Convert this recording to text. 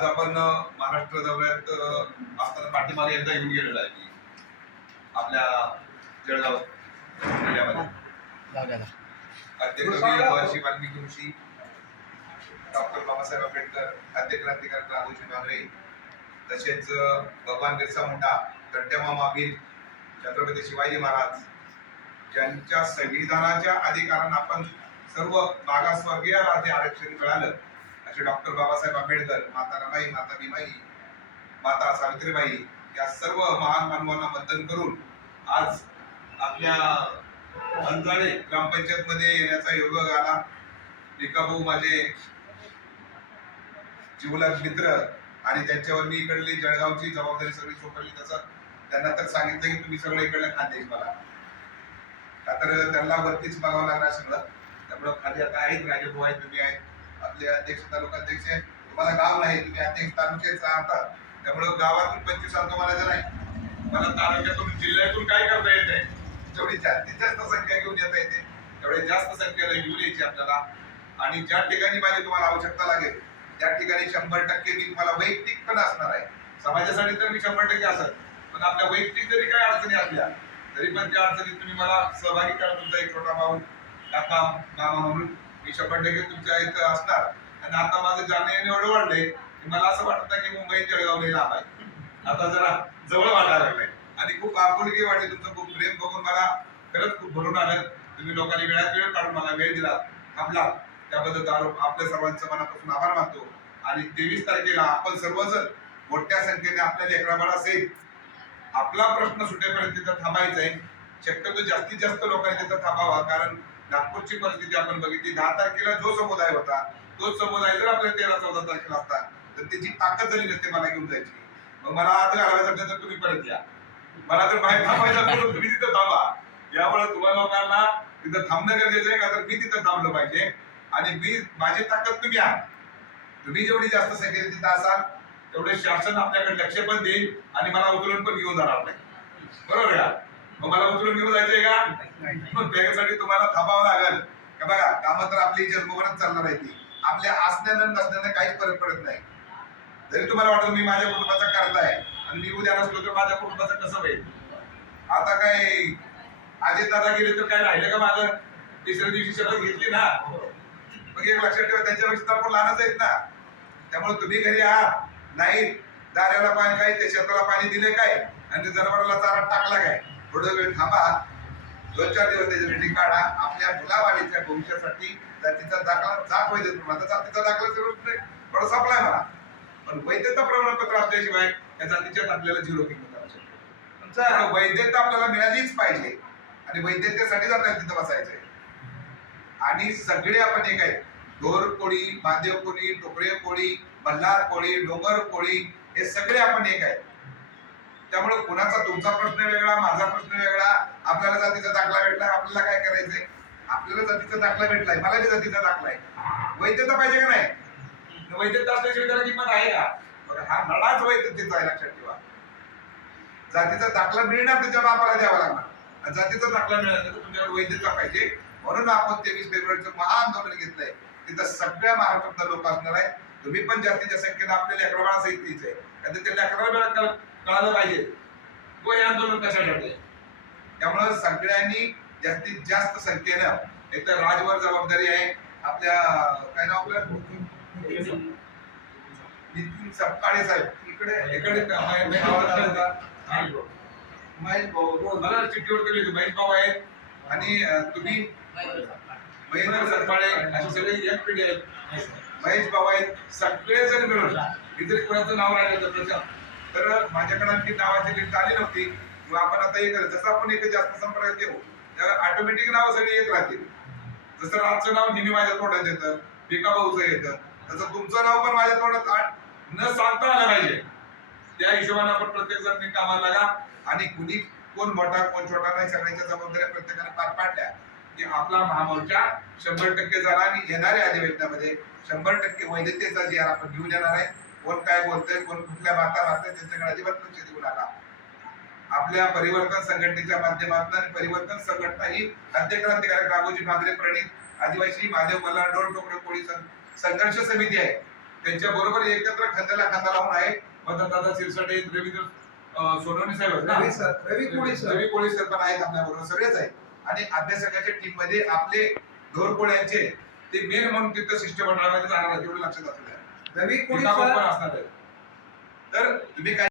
आज आपण महाराष्ट्र दौऱ्यात असताना पाठीमागे एकदा येऊन गेलेलो आहे की आपल्या जळगाव जिल्ह्यामध्ये आद्यकवी महर्षी वाल्मिकी ऋषी डॉक्टर बाबासाहेब आंबेडकर, आद्य क्रांतिकारक राघोजी भांगरे, तसेच भगवान बिरसा मुंडा, तंट्यामामा भील, छत्रपती शिवाजी महाराज ज्यांच्या संविधानाच्या अधिकारांना आपण सर्व मागासवर्गीयाला जे आरक्षण मिळालं असे डॉक्टर बाबासाहेब आंबेडकर, माता रमाई, माता भीमाई, माता सावित्रीबाई या सर्व महान मानवांना वंदन करून आज आपल्या अंजाळे ग्रामपंचायत मध्ये येण्याचा योग आला. भिकाभाऊ माझे जिवलग मित्र आणि त्यांच्यावर मी इकडली जळगावची जबाबदारी सगळी सोपवली. तसं त्यांना तर सांगितलं की तुम्ही सगळं इकडलं खानदेश बघा, का तर त्यांना वरतीच बघावं लागणार सगळं. त्यामुळं खाली आता आहेत राजेभाऊ आहेत, तुम्ही आहेत, आपले अध्यक्ष तालुका अध्यक्ष आहे, तुम्हाला गाव नाही, तुम्ही अध्यक्ष तालुक्याचा आहात. त्यामुळं गावातून 25 आणतो म्हणायचं नाही, मला तालुक्यातून जिल्ह्यातून काय करता येत आहे, जेवढी जास्तीत जास्त संख्या घेऊन येता येते तेवढे जास्त संख्येला घेऊन यायची आपल्याला. आणि ज्या ठिकाणी माझी तुम्हाला आवश्यकता लागेल त्या ठिकाणी 100% मी तुम्हाला वैयक्तिक पण असणार आहे. समाजासाठी तर मी 100% असत, पण आपल्या वैयक्तिक जरी काय अडचणी असल्या तरी पण त्या अडचणीत तुम्ही मला सहभागी करा. तुमचा एक छोटा भाऊ, काका, मामा म्हणून मी 100% तुमच्या इथं असणार. आणि आता माझं जाणं येणं एवढं वाढलंय की मला असं वाटत नाही की मुंबई जळगाव लई लांब आहे, आता जरा जवळ वाटायला लागलंय. आणि खूप आपुलकी वाटली, तुमचं खूप प्रेम बघून मला खरंच खूप भरून आलं. तुम्ही लोकांनी वेळात वेळ काढून मला वेळ दिला, थांबला, त्याबद्दल आपल्या सर्वांचं मनापासून आभार मानतो. आणि 23 तारखेला आपण सर्वजण मोठ्या संख्येने आपल्या लेकराबाळासहित आपला प्रश्न सुटेपर्यंत तिथं थांबायचं आहे. शक्यतो जास्तीत जास्त लोकांनी तिथं थांबावा, कारण नागपूरची परिस्थिती आपण बघितली. 10 तारखेला जो समुदाय होता तोच समुदाय जर आपल्या 13-14 तारखेला असता तर त्याची ताकद झाली नसते मला घेऊन जायची. मग मला आत घालवायचं तर तुम्ही परत या, मला तर बाहेर थांबायचं तर तुम्ही तिथं थांबा. यामुळे तुम्हाला लोकांना तिथं थांबणं गरजेचं आहे, का तर मी तिथं थांबलं पाहिजे. आणि मी माझी ताकद तुम्ही आहात. तुम्ही जेवढी जास्त संख्येने तिथं असाल तेवढे शासन आपल्याकडे लक्ष पण देईल आणि मला उचलून पण घेऊन जाणार नाही. बरोबर का? मग मला उचलून घेऊन जायचंय का? मग त्याच्यासाठी तुम्हाला थांबावं लागेल. का बघा, कामं तर आपली जन्मभरात चालणार आहे, ती आपल्या असण्यानं नसण्यानं काहीच फरक पडत नाही. जरी तुम्हाला वाटतं मी माझ्या कुटुंबाचा करता आहे आणि मी उद्या नसलो तर माझ्या कुटुंबाचं कसं होईल? आता काय अजित दादा गेले तर काय राहिलं का माझं? तिसऱ्या दिवशी शपथ घेतली ना. मग एक लक्षात ठेवा, त्यांच्यापेक्षा आपण लहानच आहेत ना. त्यामुळे तुम्ही घरी आहात नाही, दाऱ्याला पाणी काय, त्या शेताला पाणी दिले काय, आणि ते जनावराला चारा टाकला काय, थोडं वेळ थांबा, 2-4 दिवस त्याची मीटिंग काढा. आपल्या मुलावाडीच्या भविष्यासाठी जातीचा दाखला जात वैध प्रमाणात जातीचा दाखला थोडं संपलाय मला, पण वैधता प्रमाणपत्र असल्याशिवाय त्या जातीच्यात आपल्याला 0 किंमत करू शकतो. तुमचा वैधता आपल्याला मिळालीच पाहिजे आणि वैधतेसाठीच आपल्याला तिथं बसायचंय. आणि सगळे आपण एक आहेत, ढोर कोळी, महादेव कोळी, टोकरे कोळी, बल्हार कोळी, डोंगर कोळी, हे सगळे आपण एक आहेत. त्यामुळे कुणाचा तुमचा प्रश्न वेगळा, माझा प्रश्न वेगळा. आपल्याला जातीचा दाखला भेटलाय, आपल्याला काय करायचंय? आपल्याला जातीचा दाखला भेटलाय, मला बी जातीचा दाखला आहे, वैधता पाहिजे का नाही? वैधता असल्याशिवाय त्याला किंमत आहे का? हा लढाच वैधतेचा आहे, लक्षात ठेवा. जातीचा दाखला मिळणार त्याच्या बापाला द्यावा लागणार, जातीचा दाखला मिळाला तर तुमच्याकडे वैधता पाहिजे. म्हणून आपण 23 फेब्रुवारीचं महाआंदोलन घेतलंय. तिथं सगळ्या महाराष्ट्रातल्या लोक असणार आहे. तुम्ही पण जास्तीच्या संख्येने आपल्या लेकराबाळा सहित यायचंय, कारण त्या लेकराबाळा कळालं पाहिजे तो हे आंदोलन कशासाठी. त्यामुळे सगळ्यांनी जास्तीत जास्त संख्येनं, एक तर राजवर जबाबदारी आहे आपल्या, काय नाव आपलं, नितीन सपकाळे साहेब, इकडे महेश भाऊ, मला चिठ्ठीवर केली होती, महेश भाऊ आहेत, आणि तुम्ही महेंद्र सपकाळे, अशी सगळी एक पिढी आहेत, महेश भाऊ आहेत, सगळेजण मिळून. इतर कोणाचं नाव राहिलं तर माझ्याकडे आणखी नावाची लिस्ट आली नव्हती. आपण आता एक जसं आपण एक जास्त संपर्क घेऊ त्याला ऑटोमॅटिक नाव सगळी एक राहतील. जसं राजचं नाव नेहमी माझ्या तोंडात येतं, भिका भाऊचं येतं, तसं तुमचं नाव पण माझ्या तोंडात न सांगता आलं पाहिजे. त्या हिशोबाने आपण प्रत्येक जण कामाला लागा. आणि कुणी कोण मोठा कोण छोटा नाही, सगळ्यांच्या जबाबदाऱ्या प्रत्येकाने पार पाडल्या की आपला महामोर्चा 100% झाला. आणि येणाऱ्या अधिवेशनामध्ये 100% वैधतेचा जी आपण घेऊन येणार आहे. कोण काय बोलतोय, कोण कुठल्या बाता मारतोय त्यांच्याकडे अजिबात लक्ष देऊ नका. आपल्या परिवर्तन संघटनेच्या माध्यमातून, आणि परिवर्तन संघटना ही आद्य क्रांतिकारक राघोजी भांगरे प्रणित आदिवासी महादेव मल्हार डोर टोकरे कोळी संघर्ष समिती आहे. त्यांच्या बरोबर एकत्र खांद्याला खांदा लावून आहे दादा शिरसाटे, रवींद्र सोनवणे साहेब आहेत ना, रवी कोळी सर पण आहेत आपल्या बरोबर, सगळेच आहेत. आणि अभ्यासकाच्या टीम मध्ये आपले ढोरपोळ्यांचे ते मेन म्हणून तिथं शिष्टमंडळामध्ये जाणार आहे, तेवढं लक्षात असू द्या. रवी कोळी सर असणार आहे. तर तुम्ही काय